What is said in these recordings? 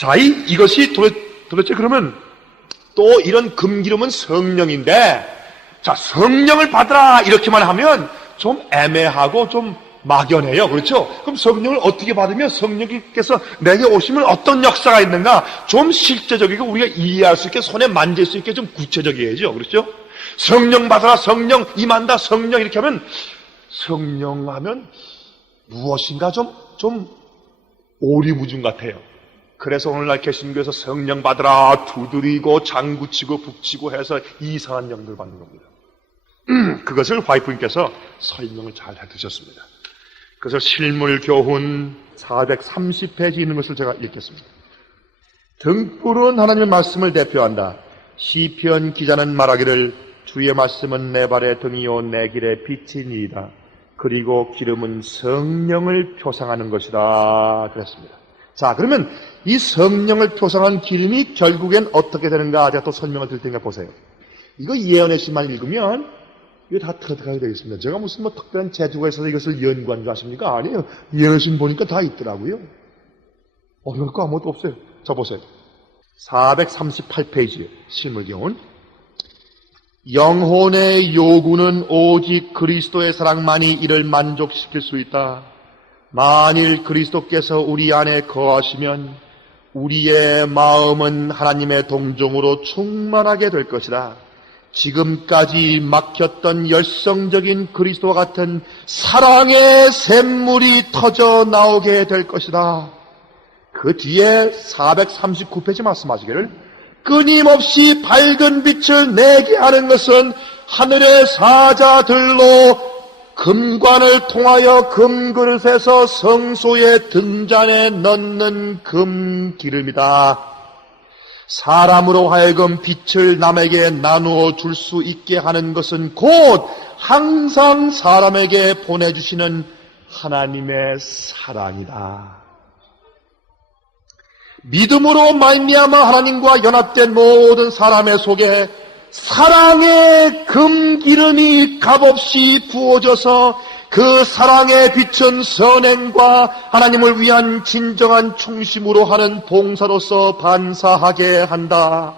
자, 이것이 도대체 그러면 또 이런 금기름은 성령인데, 자, 성령을 받으라 이렇게만 하면 좀 애매하고 좀 막연해요. 그렇죠? 그럼 성령을 어떻게 받으면 성령께서 내게 오시면 어떤 역사가 있는가 좀 실제적이고 우리가 이해할 수 있게 손에 만질 수 있게 좀 구체적이어야죠. 그렇죠? 성령 받아라, 성령 임한다, 성령 이렇게 하면 성령 하면 무엇인가 좀 오리무중 같아요. 그래서 오늘날 개신교에서 성령 받으라 두드리고 장구치고 북치고 해서 이상한 영들 받는 겁니다. 그것을 화이프님께서 설명을 잘 해두셨습니다. 그래서 실물교훈 430페이지 있는 것을 제가 읽겠습니다. 등불은 하나님의 말씀을 대표한다. 시편 기자는 말하기를 주의 말씀은 내 발의 등이요 내 길의 빛이니이다. 그리고 기름은 성령을 표상하는 것이다. 그랬습니다. 자, 그러면 이 성령을 표상한 기름이 결국엔 어떻게 되는가 제가 또 설명을 드릴 테니까 보세요. 이거 예언의 시만 읽으면 이거 다 터득하게 되겠습니다. 제가 무슨 특별한 재주가 있어서 이것을 연구한 줄 아십니까? 아니에요. 예언의 시 보니까 다 있더라고요. 어려울 거 아무것도 없어요. 자, 보세요. 438페이지 실물교훈. 영혼의 요구는 오직 그리스도의 사랑만이 이를 만족시킬 수 있다. 만일 그리스도께서 우리 안에 거하시면 우리의 마음은 하나님의 동정으로 충만하게 될 것이다. 지금까지 막혔던 열성적인 그리스도와 같은 사랑의 샘물이 터져 나오게 될 것이다. 그 뒤에 439페이지 말씀하시기를 끊임없이 밝은 빛을 내게 하는 것은 하늘의 사자들로 금관을 통하여 금그릇에서 성소의 등잔에 넣는 금기름이다. 사람으로 하여금 빛을 남에게 나누어 줄 수 있게 하는 것은 곧 항상 사람에게 보내주시는 하나님의 사랑이다. 믿음으로 말미암아 하나님과 연합된 모든 사람의 속에 사랑의 금기름이 값없이 부어져서 그 사랑의 빛은 선행과 하나님을 위한 진정한 충심으로 하는 봉사로서 반사하게 한다.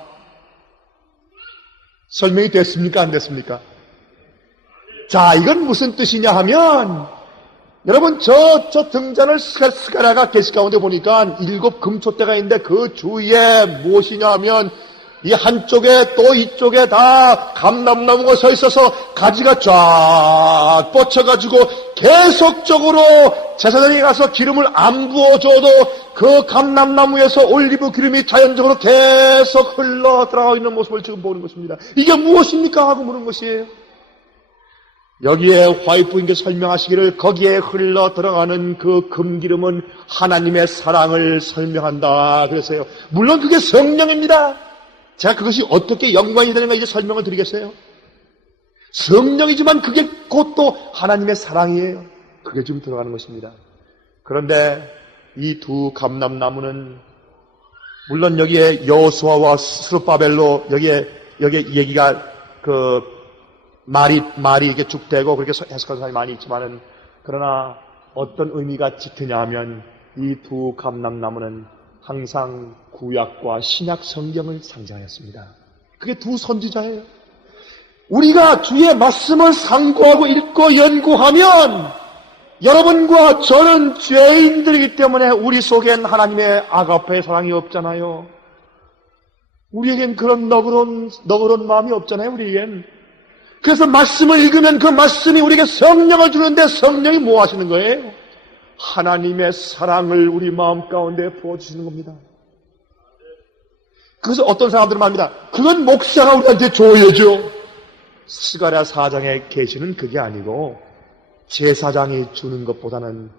설명이 됐습니까? 안 됐습니까? 자, 이건 무슨 뜻이냐 하면 여러분 저 등잔을 스가랴가 계시 가운데 보니까 7 금촛대가 있는데 그 주위에 무엇이냐 하면 이 한쪽에 또 이쪽에 다 감람나무가 서 있어서 가지가 쫙 뻗쳐가지고 계속적으로 제사장이 가서 기름을 안 부어줘도 그 감람나무에서 올리브 기름이 자연적으로 계속 흘러 들어가 있는 모습을 지금 보는 것입니다. 이게 무엇입니까? 하고 물은 것이에요. 여기에 화이프님께 설명하시기를 거기에 흘러 들어가는 그 금기름은 하나님의 사랑을 설명한다 그랬어요. 물론 그게 성령입니다. 제가 그것이 어떻게 연관이 되는가 이제 설명을 드리겠어요. 성령이지만 그게 곧 또 하나님의 사랑이에요. 그게 좀 들어가는 것입니다. 그런데 이 두 감람나무는 물론 여기에 여호수아와 스룹바벨로 여기에 얘기가 그 말이 이렇게 쭉 되고 그렇게 해석하는 사람이 많이 있지만은 그러나 어떤 의미가 짙으냐 하면 이 두 감람나무는 항상 구약과 신약 성경을 상징하였습니다. 그게 두 선지자예요. 우리가 주의 말씀을 상고하고 읽고 연구하면 여러분과 저는 죄인들이기 때문에 우리 속엔 하나님의 아가페의 사랑이 없잖아요. 우리에겐 그런 너그러운 마음이 없잖아요. 우리에겐. 그래서 말씀을 읽으면 그 말씀이 우리에게 성령을 주는데 성령이 뭐 하시는 거예요? 하나님의 사랑을 우리 마음 가운데 부어주시는 겁니다. 그래서 어떤 사람들은 말합니다. 그건 목사가 우리한테 줘야죠. 스가랴 4장의 계시는 그게 아니고 제사장이 주는 것보다는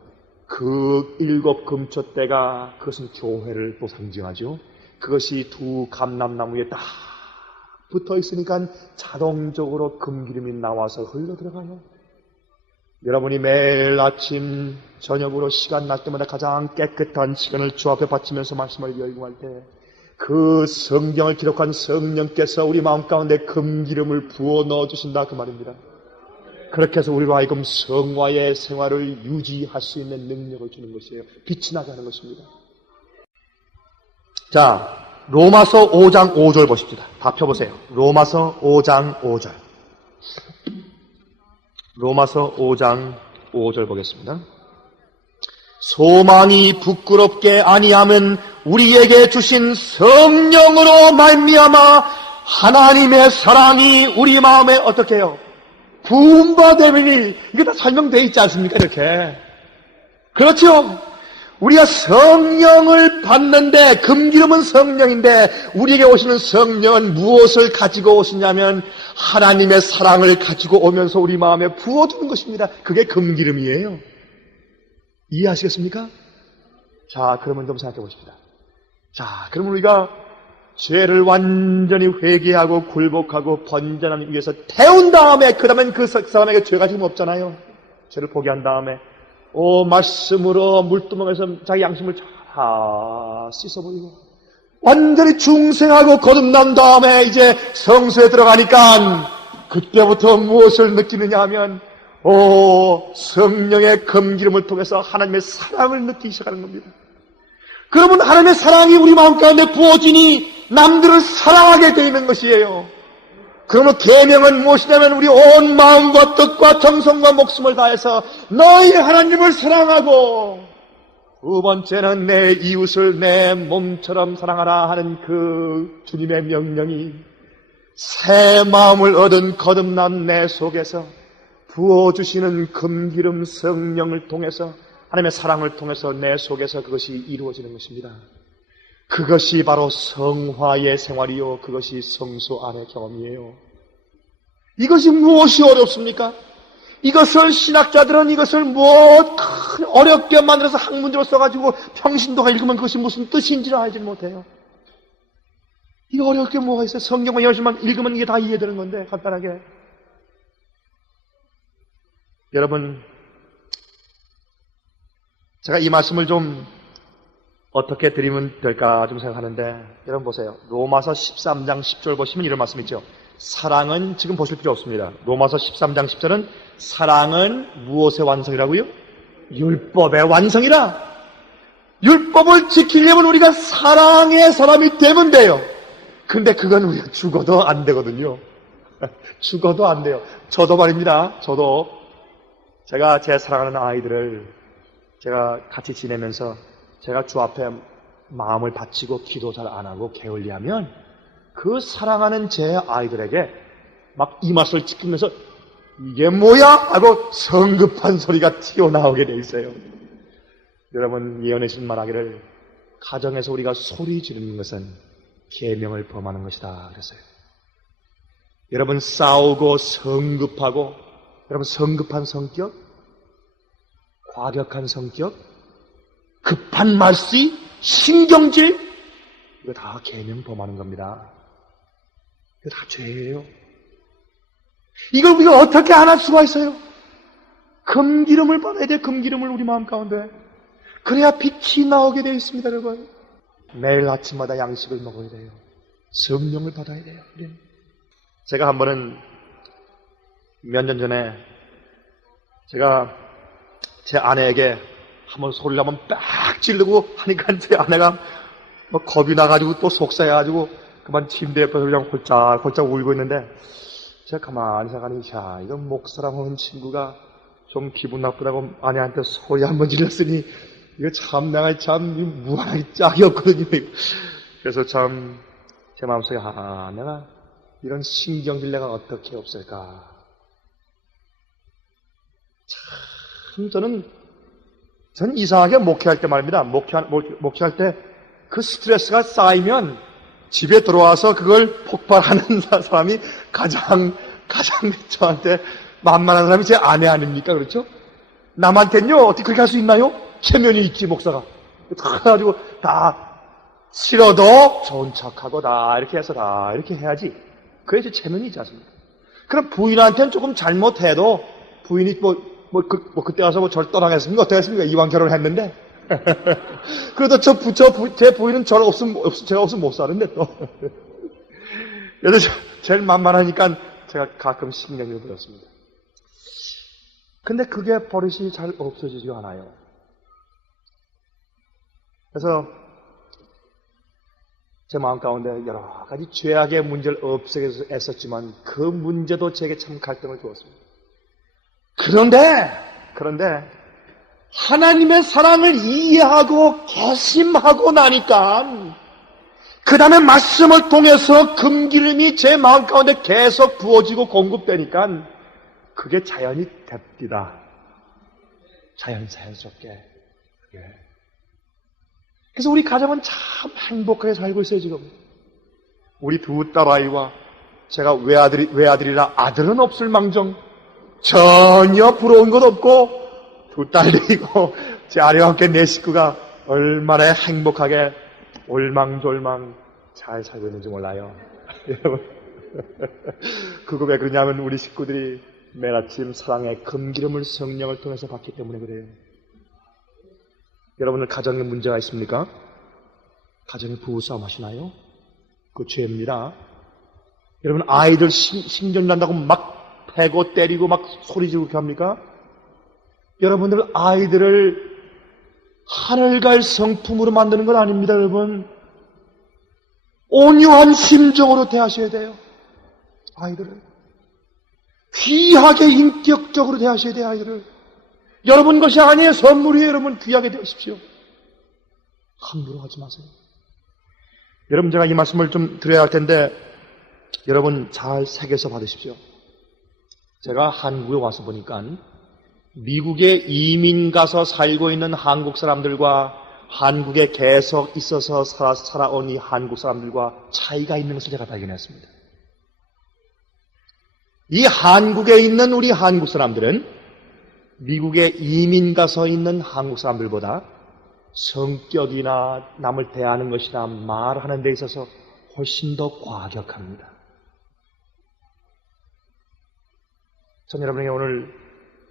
그 7 금촛대가 그것은 교회를 또 상징하죠. 그것이 두 감람나무에 딱 붙어 있으니까 자동적으로 금기름이 나와서 흘러 들어가요. 여러분이 매일 아침 저녁으로 시간 날 때마다 가장 깨끗한 시간을 주 앞에 바치면서 말씀을 열공할 때 그 성경을 기록한 성령께서 우리 마음 가운데 금기름을 부어 넣어주신다 그 말입니다. 그렇게 해서 우리로 하여금 성화의 생활을 유지할 수 있는 능력을 주는 것이에요. 빛이 나게 하는 것입니다. 자, 로마서 5장 5절 보십시다. 다 펴보세요. 로마서 5장 5절. 로마서 5장 5절 보겠습니다. 소망이 부끄럽게 아니하면 우리에게 주신 성령으로 말미암아 하나님의 사랑이 우리 마음에 어떻게 해요? 부은 바 되느니, 이게 다 설명되어 있지 않습니까? 이렇게. 그렇죠? 우리가 성령을 받는데, 금기름은 성령인데, 우리에게 오시는 성령은 무엇을 가지고 오시냐면 하나님의 사랑을 가지고 오면서 우리 마음에 부어주는 것입니다. 그게 금기름이에요. 이해하시겠습니까? 자, 그러면 좀 생각해 보십시다. 자, 그러면 우리가 죄를 완전히 회개하고 굴복하고 번전하기 위해서 태운 다음에, 그 다음엔 그 사람에게 죄가 지금 없잖아요. 죄를 포기한 다음에 말씀으로 물두멍에서 자기 양심을 다 씻어버리고 완전히 중생하고 거듭난 다음에 이제 성소에 들어가니까 그때부터 무엇을 느끼느냐 하면 성령의 금기름을 통해서 하나님의 사랑을 느끼기 시작하는 겁니다. 그러면 하나님의 사랑이 우리 마음 가운데 부어지니 남들을 사랑하게 되어 있는 것이에요. 그러면 계명은 무엇이냐면 우리 온 마음과 뜻과 정성과 목숨을 다해서 너희 하나님을 사랑하고, 두 번째는 내 이웃을 내 몸처럼 사랑하라 하는 그 주님의 명령이 새 마음을 얻은 거듭난 내 속에서 부어주시는 금기름 성령을 통해서, 하나님의 사랑을 통해서 내 속에서 그것이 이루어지는 것입니다. 그것이 바로 성화의 생활이요, 그것이 성소 안의 경험이에요. 이것이 무엇이 어렵습니까? 이것을 신학자들은 이것을 어렵게 만들어서 학문적으로 써가지고 평신도가 읽으면 그것이 무슨 뜻인지를 알지 못해요. 이거 어려울 게 뭐가 있어요? 성경만 열심만 읽으면 이게 다 이해되는 건데, 간단하게. 여러분, 제가 이 말씀을 좀 어떻게 드리면 될까 좀 생각하는데, 여러분 보세요. 로마서 13장 10절 보시면 이런 말씀 있죠. 사랑은, 지금 보실 필요 없습니다. 로마서 13장 10절은 사랑은 무엇의 완성이라고요? 율법의 완성이라. 율법을 지키려면 우리가 사랑의 사람이 되면 돼요. 근데 그건 우리가 죽어도 안 되거든요. 죽어도 안 돼요. 저도 말입니다. 저도 제가 제 사랑하는 아이들을 제가 같이 지내면서 제가 주 앞에 마음을 바치고 기도 잘 안 하고 게을리하면 그 사랑하는 제 아이들에게 막 이 맛을 지키면서 이게 뭐야? 하고 성급한 소리가 튀어나오게 돼 있어요. 여러분, 예언하신 말하기를 가정에서 우리가 소리 지르는 것은 계명을 범하는 것이다 그랬어요. 여러분, 싸우고 성급하고, 여러분, 성급한 성격, 과격한 성격, 급한 말씨, 신경질, 이거 다 계명 범하는 겁니다. 이거 다 죄예요. 이걸 우리가 어떻게 안 할 수가 있어요? 금기름을 받아야 돼. 금기름을 우리 마음 가운데. 그래야 빛이 나오게 되어 있습니다, 여러분. 매일 아침마다 양식을 먹어야 돼요. 성령을 받아야 돼요. 우리는. 제가 한 번은 몇 년 전에 제가 제 아내에게 한번 소리를 한번 빡 지르고 하니까 제 아내가 겁이 나가지고 또 속상해가지고 그만 침대 옆에서 그냥 홀짝홀짝 울고 있는데, 제가 가만히 생각하니, 야, 이건 목사랑 하는 친구가 좀 기분 나쁘다고 아내한테 소리 한번 질렀으니, 이거 참, 내가 참, 무한하게 짝이 없거든요. 그래서 참, 제 마음속에, 내가 이런 신경질 내가 어떻게 없을까. 참, 전 이상하게 목회할 때 말입니다. 목회할 때 그 스트레스가 쌓이면 집에 들어와서 그걸 폭발하는 사람이 가장 저한테 만만한 사람이 제 아내 아닙니까? 그렇죠? 남한텐요, 어떻게 그렇게 할 수 있나요? 체면이 있지, 목사가. 그래가지고 다 싫어도 좋은 척하고 다 이렇게 해서 다 이렇게 해야지. 그게 제 체면이지 않습니까? 그럼 부인한테는 조금 잘못해도 부인이 그때 와서 절 떠나겠습니까? 어떻게 했습니까? 이왕 결혼을 했는데. 그래도 제 부인은 제가 없으면 못 사는데 또. 그래서 제일 만만하니까 제가 가끔 신경을 들었습니다. 근데 그게 버릇이 잘 없어지지 않아요. 그래서 제 마음 가운데 여러 가지 죄악의 문제를 없애기 위해서 애썼지만 그 문제도 제게 참 갈등을 주었습니다. 그런데 하나님의 사랑을 이해하고 개심하고 나니까 그 다음에 말씀을 통해서 금기름이 제 마음 가운데 계속 부어지고 공급되니까 그게 자연이 됩니다. 자연스럽게. 예. 그래서 우리 가정은 참 행복하게 살고 있어요, 지금. 우리 두 딸아이와 제가 외아들이라 아들은 없을 망정 전혀 부러운 것 없고 두 딸들이고 제 아내와 함께 내 식구가 얼마나 행복하게 올망졸망 잘 살고 있는지 몰라요. 여러분, 그거 왜 그러냐면 우리 식구들이 매일 아침 사랑의 금기름을 성령을 통해서 받기 때문에 그래요. 여러분들 가정에 문제가 있습니까? 가정에 부부싸움 하시나요? 그 죄입니다. 여러분 아이들 신경 난다고 막 패고 때리고 막 소리 지르고 합니까? 여러분들 아이들을 하늘갈 성품으로 만드는 건 아닙니다, 여러분. 온유한 심정으로 대하셔야 돼요. 아이들을. 귀하게 인격적으로 대하셔야 돼요, 아이들을. 여러분 것이 아니에요. 선물이에요. 여러분 귀하게 대하십시오. 함부로 하지 마세요. 여러분 제가 이 말씀을 좀 드려야 할 텐데 여러분 잘 새겨서 받으십시오. 제가 한국에 와서 보니까 미국에 이민 가서 살고 있는 한국 사람들과 한국에 계속 있어서 살아온 이 한국 사람들과 차이가 있는 것을 제가 발견했습니다. 이 한국에 있는 우리 한국 사람들은 미국에 이민 가서 있는 한국 사람들보다 성격이나 남을 대하는 것이나 말하는 데 있어서 훨씬 더 과격합니다. 전 여러분에게 오늘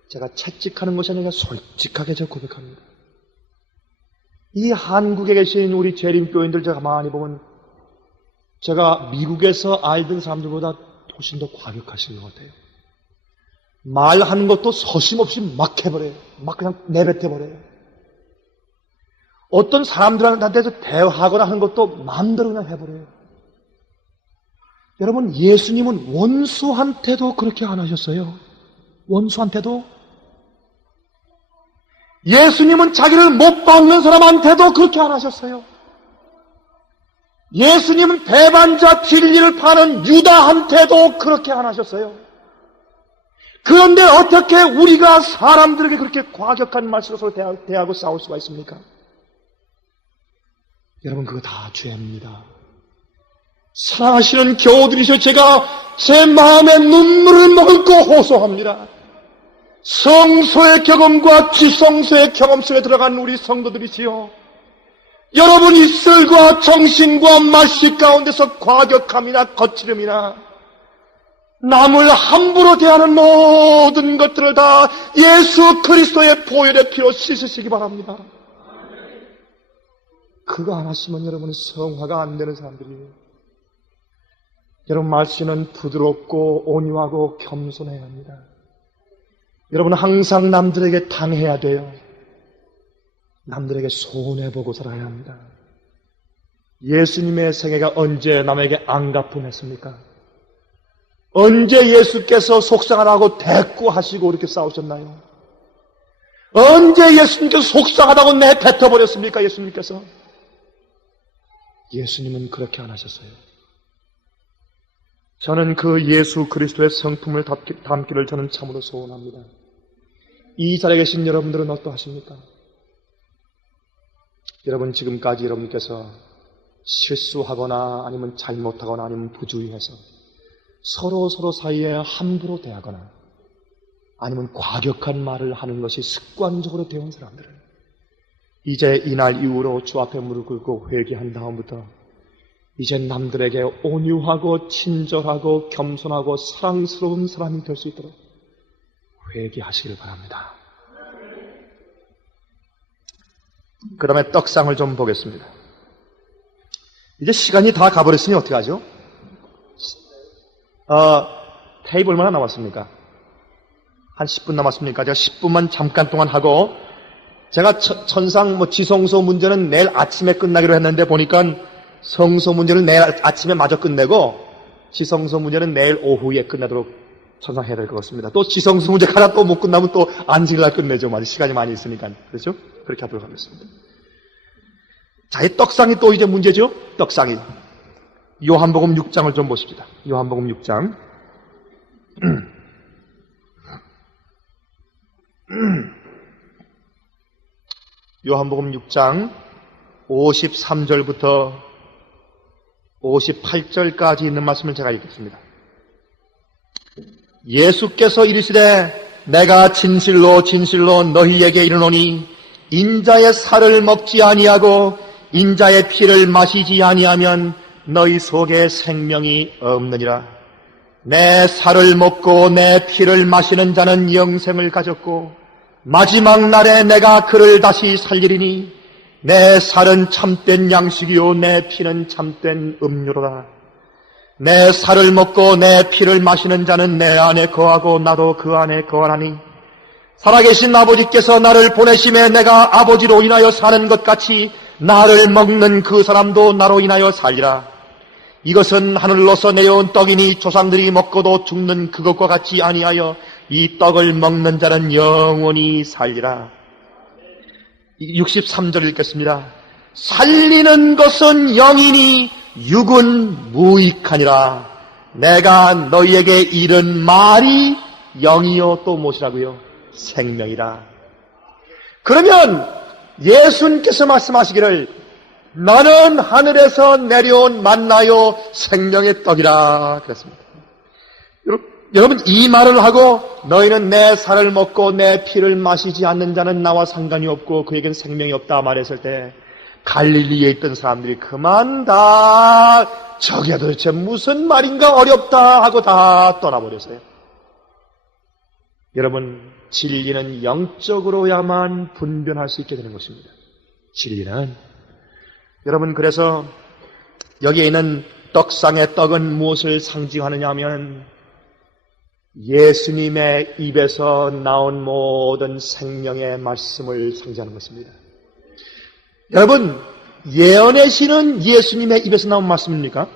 제가 채찍하는 것이 아니라 솔직하게 제가 고백합니다. 이 한국에 계신 우리 재림교인들 제가 많이 보면 제가 미국에서 알던 사람들보다 훨씬 더 과격하신 것 같아요. 말하는 것도 서심없이 막 해버려요. 막 그냥 내뱉어버려요. 어떤 사람들한테서 대화하거나 하는 것도 마음대로 그냥 해버려요. 여러분 예수님은 원수한테도 그렇게 안 하셨어요. 원수한테도. 예수님은 자기를 못 박는 사람한테도 그렇게 안 하셨어요. 예수님은 배반자 진리를 파는 유다한테도 그렇게 안 하셨어요. 그런데 어떻게 우리가 사람들에게 그렇게 과격한 말씀으로 대하고 싸울 수가 있습니까? 여러분 그거 다 죄입니다. 사랑하시는 교우들이셔 제가 제 마음에 눈물을 머금고 호소합니다. 성소의 경험과 지성소의 경험 속에 들어간 우리 성도들이시여, 여러분 입술과 정신과 말씨 가운데서 과격함이나 거칠음이나 남을 함부로 대하는 모든 것들을 다 예수 그리스도의 보혈의 피로 씻으시기 바랍니다. 그거 안 하시면 여러분은 성화가 안 되는 사람들이에요. 여러분 말씨는 부드럽고 온유하고 겸손해야 합니다. 여러분 항상 남들에게 당해야 돼요. 남들에게 손해보고 살아야 합니다. 예수님의 생애가 언제 남에게 안갚음했습니까? 언제 예수께서 속상하다고 대꾸하시고 이렇게 싸우셨나요? 언제 예수님께서 속상하다고 내뱉어버렸습니까? 예수님께서. 예수님은 그렇게 안 하셨어요. 저는 그 예수 그리스도의 성품을 담기를 저는 참으로 소원합니다. 이 자리에 계신 여러분들은 어떠하십니까? 여러분 지금까지 여러분께서 실수하거나 아니면 잘못하거나 아니면 부주의해서 서로 사이에 함부로 대하거나 아니면 과격한 말을 하는 것이 습관적으로 되어온 사람들은 이제 이날 이후로 주 앞에 무릎 꿇고 회개한 다음부터 이제 남들에게 온유하고 친절하고 겸손하고 사랑스러운 사람이 될 수 있도록 회개하시길 바랍니다. 그 다음에 떡상을 좀 보겠습니다. 이제 시간이 다 가버렸으니 어떻게 하죠? 테이블 얼마나 남았습니까? 한 10분 남았습니까? 제가 10분만 잠깐 동안 하고 제가 천상 지성소 문제는 내일 아침에 끝나기로 했는데 보니까 성소 문제를 내일 아침에 마저 끝내고 지성소 문제는 내일 오후에 끝나도록 천상해야 될 것 같습니다. 또 지성소 문제 하나 또 못 끝나면 또 안식일날 끝내죠. 맞아. 시간이 많이 있으니까. 그렇죠? 그렇게 하도록 하겠습니다. 자, 이 떡상이 또 이제 문제죠? 떡상이. 요한복음 6장을 좀 보십시다. 요한복음 6장. 요한복음 6장 53절부터 58절까지 있는 말씀을 제가 읽겠습니다. 예수께서 이르시되 내가 진실로 진실로 너희에게 이르노니 인자의 살을 먹지 아니하고 인자의 피를 마시지 아니하면 너희 속에 생명이 없느니라. 내 살을 먹고 내 피를 마시는 자는 영생을 가졌고 마지막 날에 내가 그를 다시 살리리니 내 살은 참된 양식이요 내 피는 참된 음료로다. 내 살을 먹고 내 피를 마시는 자는 내 안에 거하고 나도 그 안에 거하나니 살아계신 아버지께서 나를 보내심에 내가 아버지로 인하여 사는 것 같이 나를 먹는 그 사람도 나로 인하여 살리라. 이것은 하늘로서 내려온 떡이니 조상들이 먹고도 죽는 그것과 같이 아니하여 이 떡을 먹는 자는 영원히 살리라. 63절 읽겠습니다. 살리는 것은 영이니 육은 무익하니라. 내가 너희에게 이른 말이 영이요 또 무엇이라고요? 생명이라. 그러면 예수님께서 말씀하시기를 나는 하늘에서 내려온 만나요 생명의 떡이라 그랬습니다. 여러분 이 말을 하고 너희는 내 살을 먹고 내 피를 마시지 않는 자는 나와 상관이 없고 그에겐 생명이 없다 말했을 때 갈릴리에 있던 사람들이 그만 다 저게 도대체 무슨 말인가 어렵다 하고 다 떠나버렸어요. 여러분 진리는 영적으로야만 분별할 수 있게 되는 것입니다. 진리는 여러분 그래서 여기에 있는 떡상의 떡은 무엇을 상징하느냐 하면 예수님의 입에서 나온 모든 생명의 말씀을 상징하는 것입니다. 여러분 예언의 신은 예수님의 입에서 나온 말씀입니까?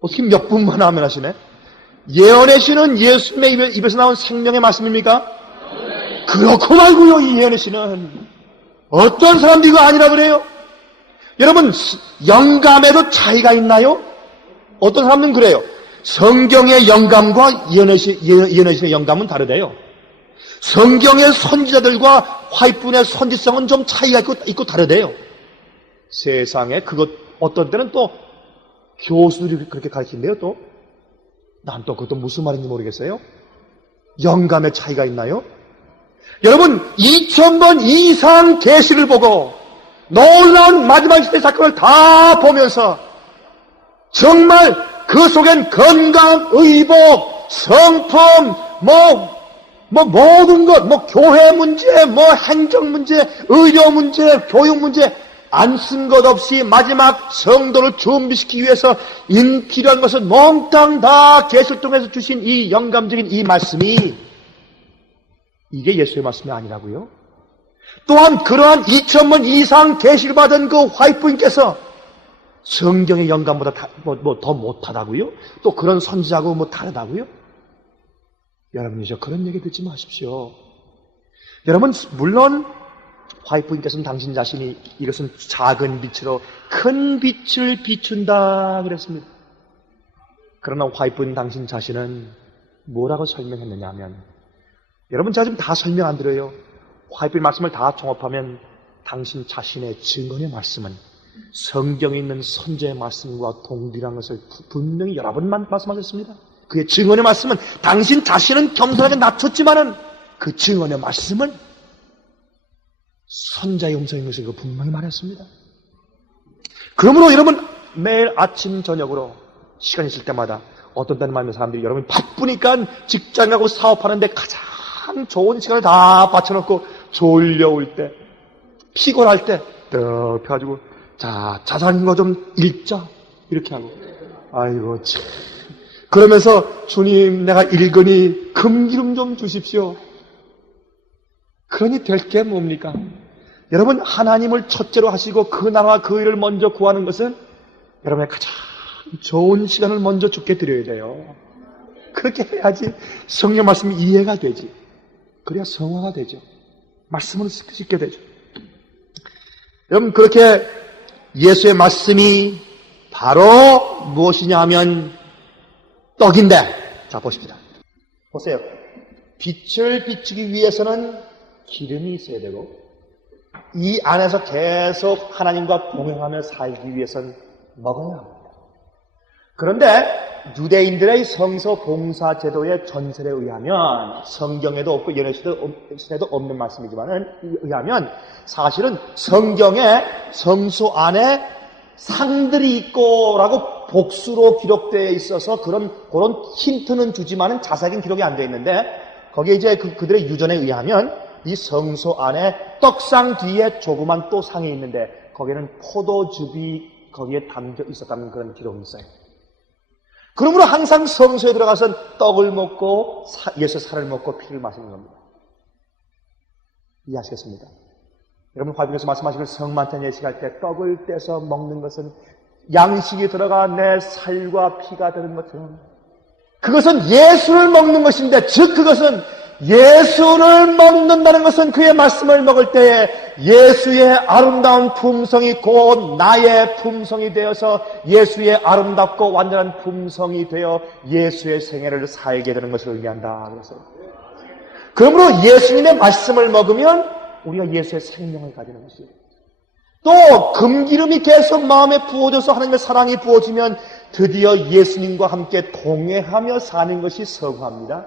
어떻게 몇 분만 하면 하시네? 예언의 신은 예수님의 입에서 나온 생명의 말씀입니까? 그렇고 말고요. 이 예언의 신은 어떤 사람들이 이거 아니라 그래요? 여러분 영감에도 차이가 있나요? 어떤 사람들은 그래요. 성경의 영감과 예언의 신의 영감은 다르대요. 성경의 선지자들과 화이트분의 선지성은 좀 차이가 있고 다르대요. 세상에 그것 어떤 때는 또 교수들이 그렇게 가르친대요. 또 난 또 그것도 무슨 말인지 모르겠어요. 영감의 차이가 있나요? 여러분 2000번 이상 계시를 보고 놀라운 마지막 시대 사건을 다 보면서 정말 그 속엔 건강, 의복, 성품, 모든 것, 교회 문제, 행정 문제, 의료 문제, 교육 문제 안 쓴 것 없이 마지막 성도를 준비시키기 위해서 필요한 것을 몽땅 다 계시를 통해서 주신 이 영감적인 이 말씀이 이게 예수의 말씀이 아니라고요? 또한 그러한 2000번 이상 계시를 받은 그 화이트분께서 성경의 영감보다 더 못하다고요? 또 그런 선지자하고 다르다고요? 여러분 이제 그런 얘기 듣지 마십시오. 여러분 물론 화이트분께서는 당신 자신이 이것은 작은 빛으로 큰 빛을 비춘다 그랬습니다. 그러나 화이트분 당신 자신은 뭐라고 설명했느냐 하면 여러분 제가 지금 다 설명 안 드려요. 화이트분 말씀을 다 종합하면 당신 자신의 증언의 말씀은 성경에 있는 선지의 말씀과 동일한 것을 분명히 여러 번 말씀하셨습니다. 그의 증언의 말씀은 당신 자신은 겸손하게 낮췄지만은 그 증언의 말씀은 선자의 음성인 것을 분명히 말했습니다. 그러므로 여러분 매일 아침 저녁으로 시간 있을 때마다 어떤 때는 많은 사람들이 여러분 바쁘니까 직장 가고 사업하는데 가장 좋은 시간을 다 바쳐놓고 졸려올 때 피곤할 때 떡 펴가지고 자 자산거 좀 읽자 이렇게 하고 아이고 참 그러면서 주님 내가 읽으니 금기름 좀 주십시오. 그러니 될 게 뭡니까? 여러분, 하나님을 첫째로 하시고 그 나라와 그 일을 먼저 구하는 것은 여러분의 가장 좋은 시간을 먼저 주께 드려야 돼요. 그렇게 해야지 성령 말씀이 이해가 되지. 그래야 성화가 되죠. 말씀을 쉽게 되죠. 여러분, 그렇게 예수의 말씀이 바로 무엇이냐 하면 떡인데, 자, 보십시다. 보세요. 빛을 비추기 위해서는 기름이 있어야 되고, 이 안에서 계속 하나님과 동행하며 살기 위해서는 먹어야 합니다. 그런데 유대인들의 성서 봉사 제도의 전설에 의하면, 성경에도 없고 연애시대도 없는 말씀이지만은 의하면 사실은 성경에 성소 안에 상들이 있고라고 복수로 기록되어 있어서 그런 힌트는 주지만은 자세한 기록이 안 되어 있는데, 거기에 이제 그들의 유전에 의하면 이 성소 안에 떡상 뒤에 조그만 또 상이 있는데 거기에는 포도즙이 거기에 담겨 있었다는 그런 기록이 있어요. 그러므로 항상 성소에 들어가서 떡을 먹고 예수의 살을 먹고 피를 마시는 겁니다. 이해하시겠습니까? 여러분, 화평에서 말씀하시길 성만찬 예식할 때 떡을 떼서 먹는 것은 양식이 들어가 내 살과 피가 되는 것처럼, 그것은 예수를 먹는 것인데, 즉 그것은 예수를 먹는다는 것은 그의 말씀을 먹을 때에 예수의 아름다운 품성이 곧 나의 품성이 되어서 예수의 아름답고 완전한 품성이 되어 예수의 생애를 살게 되는 것을 의미한다. 그러므로 예수님의 말씀을 먹으면 우리가 예수의 생명을 가지는 것이에요. 또 금기름이 계속 마음에 부어져서 하나님의 사랑이 부어지면 드디어 예수님과 함께 동행하며 사는 것이 성화입니다.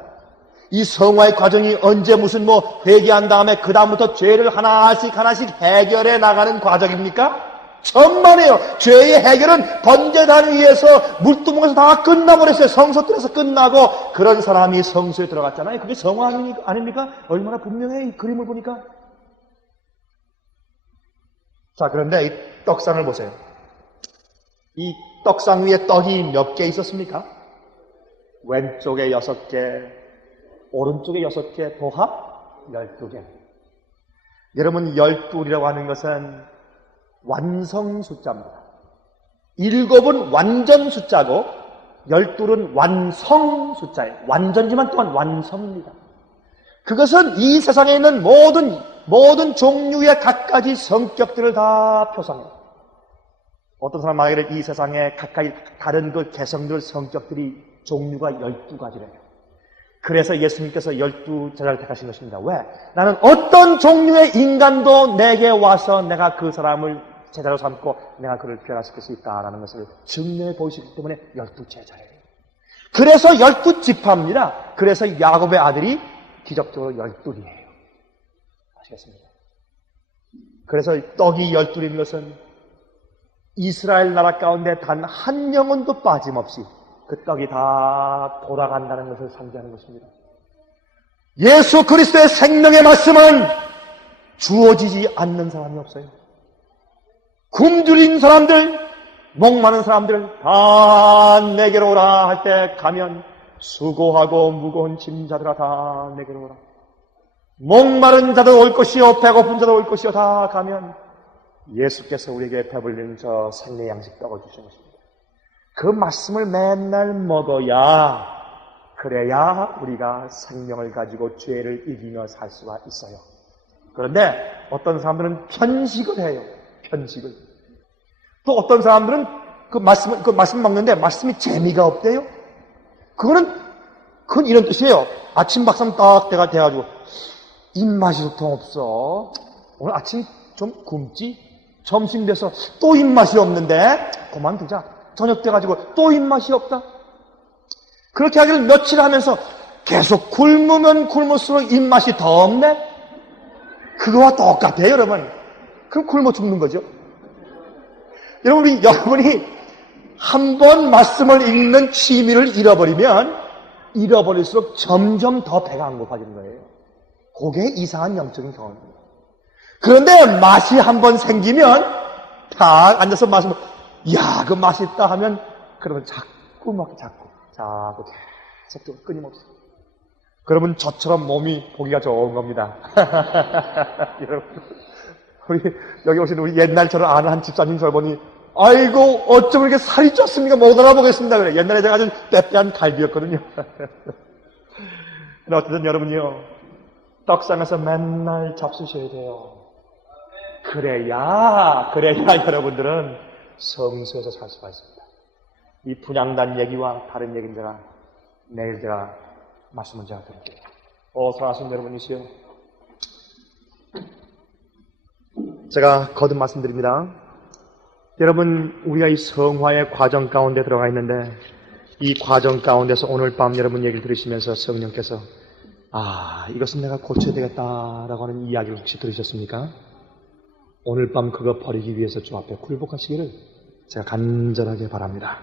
이 성화의 과정이 언제 무슨 회개한 다음에 그 다음부터 죄를 하나씩 해결해 나가는 과정입니까? 천만에요. 죄의 해결은 번제단 위에서 물두멍에서 다 끝나버렸어요. 성소뜰에서 끝나고 그런 사람이 성소에 들어갔잖아요. 그게 성화 아닙니까? 얼마나 분명해, 이 그림을 보니까. 자, 그런데 이 떡상을 보세요. 이 떡상 위에 떡이 몇 개 있었습니까? 왼쪽에 6개, 오른쪽에 6개, 도합 12개. 여러분, 12이라고 하는 것은 완성 숫자입니다. 7은 완전 숫자고 12는 완성 숫자예요. 완전지만 또한 완성입니다. 그것은 이 세상에 있는 모든 종류의 갖가지 성격들을 다 표상해요. 어떤 사람 말하기를 이 세상에 각가지 다른 그 개성들, 성격들이 종류가 12가지래요. 그래서 예수님께서 12제자를 택하신 것입니다. 왜? 나는 어떤 종류의 인간도 내게 와서 내가 그 사람을 제자로 삼고 내가 그를 변화시킬 수 있다라는 것을 증명해 보이시기 때문에 12제자예요. 그래서 12지파입니다. 그래서 야곱의 아들이 기적적으로 12이에요. 아시겠습니까? 그래서 떡이 12인 것은 이스라엘 나라 가운데 단 한 영혼도 빠짐없이 그 떡이 다 돌아간다는 것을 상기하는 것입니다. 예수 그리스도의 생명의 말씀은 주어지지 않는 사람이 없어요. 굶주린 사람들, 목마른 사람들 다 내게로 오라 할 때 가면 수고하고 무거운 짐자들아 다 내게로 오라. 목마른 자들 올 것이요 배고픈 자들 올 것이요 다 가면 예수께서 우리에게 배불리는 저 생명의 양식 떡을 주신 것입니다. 그 말씀을 맨날 먹어야, 그래야 우리가 생명을 가지고 죄를 이기며 살 수가 있어요. 그런데 어떤 사람들은 편식을 해요. 편식을. 또 어떤 사람들은 그 말씀 먹는데 말씀이 재미가 없대요. 그건 이런 뜻이에요. 아침 밥상 딱 때가 돼가지고 입맛이 도통 없어. 오늘 아침 좀 굶지? 점심 돼서 또 입맛이 없는데 그만두자. 저녁 돼가지고 또 입맛이 없다. 그렇게 하기를 며칠 하면서 계속 굶으면 굶을수록 입맛이 더 없네. 그거와 똑같아요, 여러분. 그럼 굶어 죽는 거죠. 여러분이 한 번 말씀을 읽는 취미를 잃어버릴수록 점점 더 배가 안 고파지는 거예요. 그게 이상한 영적인 경험입니다. 그런데 맛이 한 번 생기면 딱 앉아서 마시면 이야, 그 맛있다 하면 그러면 자꾸 계속 끊임없이. 그러면 저처럼 몸이 보기가 좋은 겁니다. 여러분, 우리 여기 오신 우리 옛날처럼 아는 한 집사님 저를 보니 아이고 어쩜 이렇게 살이 쪘습니까? 못 알아보겠습니다. 그래. 옛날에 제가 아주 빼빼한 갈비였거든요. 근데 어쨌든 여러분요, 떡상에서 맨날 잡수셔야 돼요. 그래야 여러분들은 성수에서 살 수가 있습니다. 이 분향단 얘기와 다른 얘기는 내일 제가 말씀을 제가 드릴게요. 사랑하시는 여러분이시여, 제가 거듭 말씀드립니다. 여러분, 우리가 이 성화의 과정 가운데 들어가 있는데, 이 과정 가운데서 오늘 밤 여러분 얘기를 들으시면서 성령께서 이것은 내가 고쳐야 되겠다라고 하는 이야기를 혹시 들으셨습니까? 오늘 밤 그거 버리기 위해서 주 앞에 굴복하시기를 제가 간절하게 바랍니다.